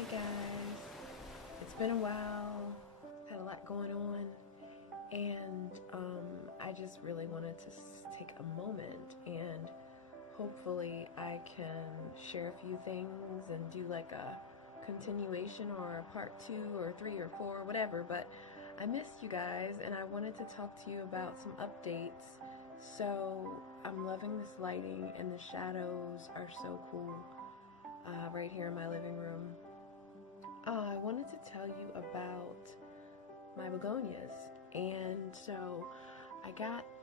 Hey guys, it's been a while, had a lot going on, and I just really wanted to take a moment and hopefully I can share a few things and do like a continuation or a part 2 or 3 or 4, whatever, but I missed you guys and I wanted to talk to you about some updates. So I'm loving this lighting and the shadows are so cool right here in my living room. I wanted to tell you about my begonias, and so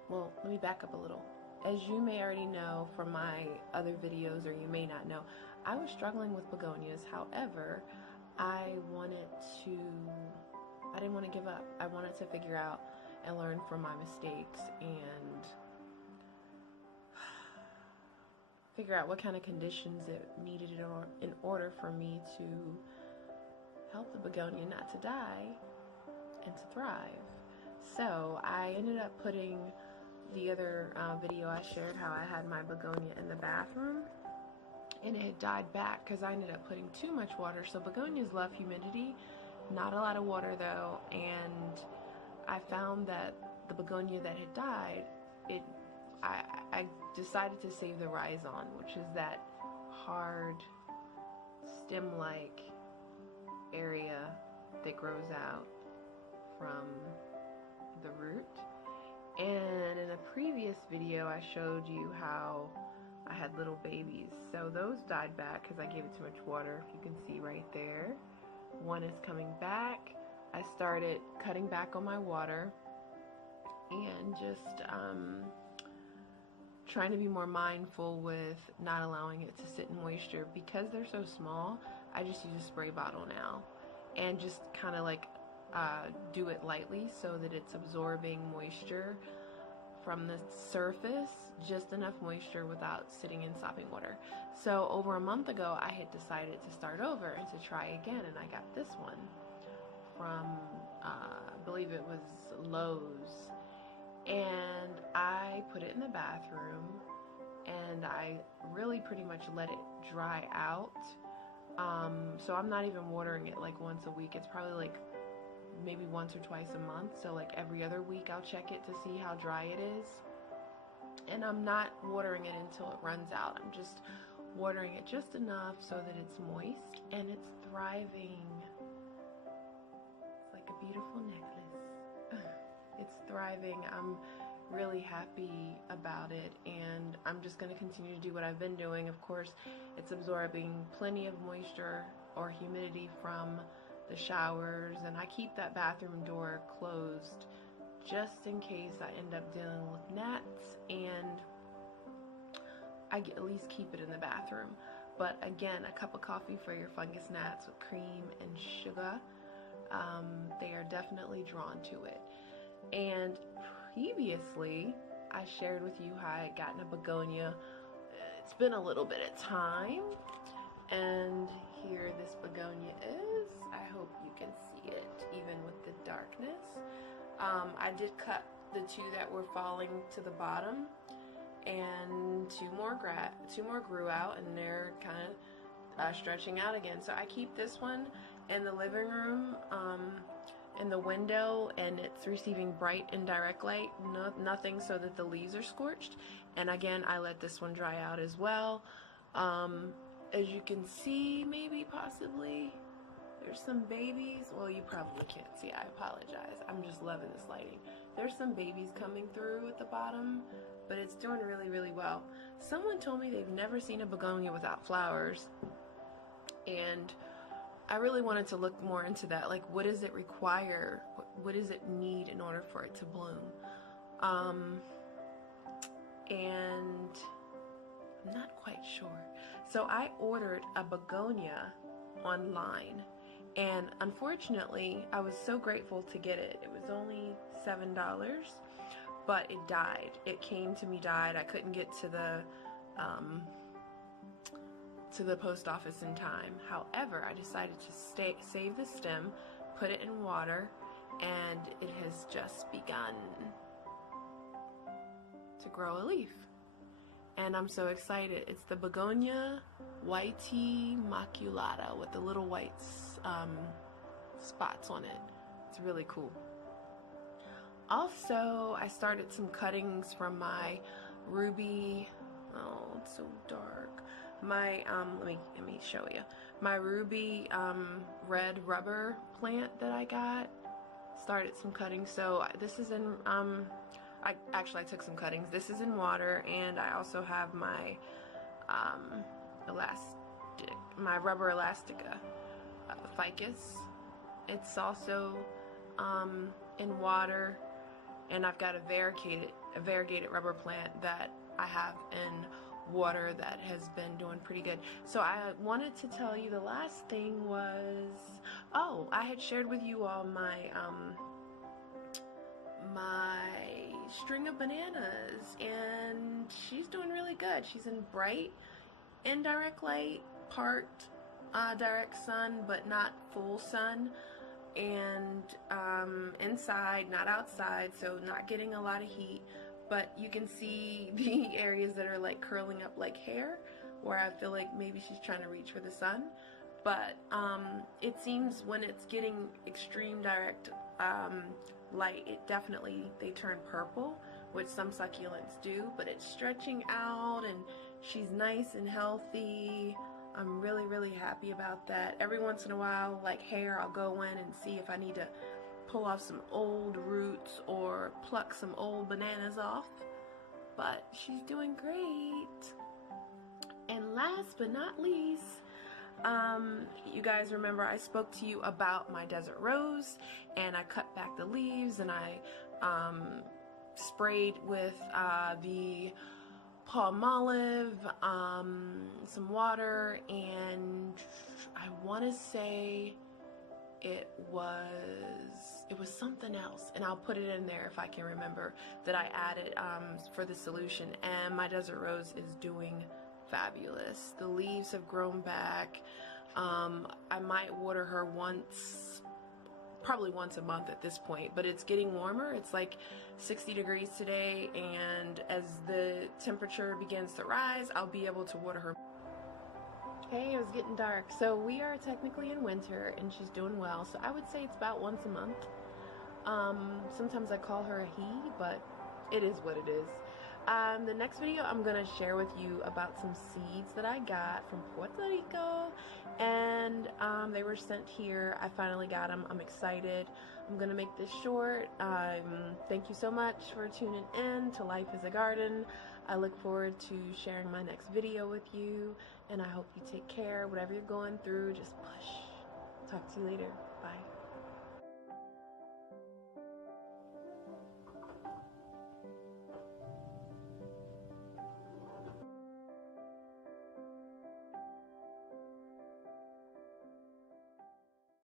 well, let me back up a little. As you may already know from my other videos, or you may not know, I was struggling with begonias. However, I didn't want to give up. I wanted to figure out and learn from my mistakes and figure out what kind of conditions it needed in order for me to help the begonia not to die and to thrive. So I ended up putting the other video I shared how I had my begonia in the bathroom and it had died back because I ended up putting too much water. So begonias love humidity, not a lot of water though, and I found that the begonia that had died, I decided to save the rhizome, which is that hard stem-like area that grows out from the root. And in a previous video I showed you how I had little babies, so those died back because I gave it too much water. If you can see right there, one is coming back. I started cutting back on my water and just trying to be more mindful with not allowing it to sit in moisture. Because they're so small, I just use a spray bottle now and just kind of like do it lightly so that it's absorbing moisture from the surface, just enough moisture without sitting in sopping water. So over a month ago I had decided to start over and to try again, and I got this one from I believe it was Lowe's, and I put it in the bathroom and I really pretty much let it dry out. So I'm not even watering it like once a week. It's probably like maybe once or twice a month. So like every other week I'll check it to see how dry it is. And I'm not watering it until it runs out. I'm just watering it just enough so that it's moist, and it's thriving. It's like a beautiful necklace. It's thriving. I'm really happy about it, and I'm just going to continue to do what I've been doing. Of course, it's absorbing plenty of moisture or humidity from the showers, and I keep that bathroom door closed just in case I end up dealing with gnats, and I at least keep it in the bathroom. But again, a cup of coffee for your fungus gnats with cream and sugar. They are definitely drawn to it. And previously I shared with you how I had gotten a begonia. It's been a little bit of time, and here this begonia is. I hope you can see it even with the darkness. I did cut the two that were falling to the bottom, and two more grew out, and they're kind of stretching out again. So I keep this one in the living room in the window, and it's receiving bright indirect light, nothing so that the leaves are scorched. And again, I let this one dry out as well. As you can see, maybe possibly there's some babies. Well, you probably can't see, I apologize. I'm just loving this lighting. There's some babies coming through at the bottom, but it's doing really, really well. Someone told me they've never seen a begonia without flowers, and I really wanted to look more into that. Like, what does it require? What does it need in order for it to bloom? And I'm not quite sure. So I ordered a begonia online, and unfortunately I was so grateful to get it. It was only $7, but it died. It came to me died. I couldn't get to the post office in time. However, I decided to save the stem, put it in water, and it has just begun to grow a leaf. and I'm so excited. It's the begonia whitey maculata with the little white spots on it. It's really cool. Also, I started some cuttings from my ruby, oh, it's so dark. My, let me show you. My ruby red rubber plant that I got. Started some cuttings. So this is in, I took some cuttings. This is in water, and I also have my my rubber elastica ficus. It's also in water. And I've got a variegated rubber plant that I have in water that has been doing pretty good. So I wanted to tell you, the last thing was, oh, I had shared with you all my my string of bananas, and she's doing really good. She's in bright indirect light, part direct sun, but not full sun. And inside, not outside, so not getting a lot of heat, but you can see the areas that are like curling up like hair, where I feel like maybe she's trying to reach for the sun. But it seems when it's getting extreme direct light, they turn purple, which some succulents do, but it's stretching out and she's nice and healthy. I'm really, really happy about that. Every once in a while, like hair, I'll go in and see if I need to pull off some old roots or pluck some old bananas off. But she's doing great. And last but not least, you guys remember I spoke to you about my desert rose, and I cut back the leaves, and I sprayed with the palmolive, some water, and I want to say it was something else, and I'll put it in there if I can remember, that I added for the solution. And my desert rose is doing fabulous. The leaves have grown back. I might water her probably once a month at this point, but it's getting warmer. It's like 60 degrees today, and as the temperature begins to rise, I'll be able to water her. Hey, it was getting dark. So we are technically in winter, and she's doing well. So I would say it's about once a month. Sometimes I call her a he, but it is what it is. The next video, I'm going to share with you about some seeds that I got from Puerto Rico, and they were sent here. I finally got them. I'm excited. I'm going to make this short. Thank you so much for tuning in to Life is a Garden. I look forward to sharing my next video with you, and I hope you take care. Whatever you're going through, just push. Talk to you later. Bye.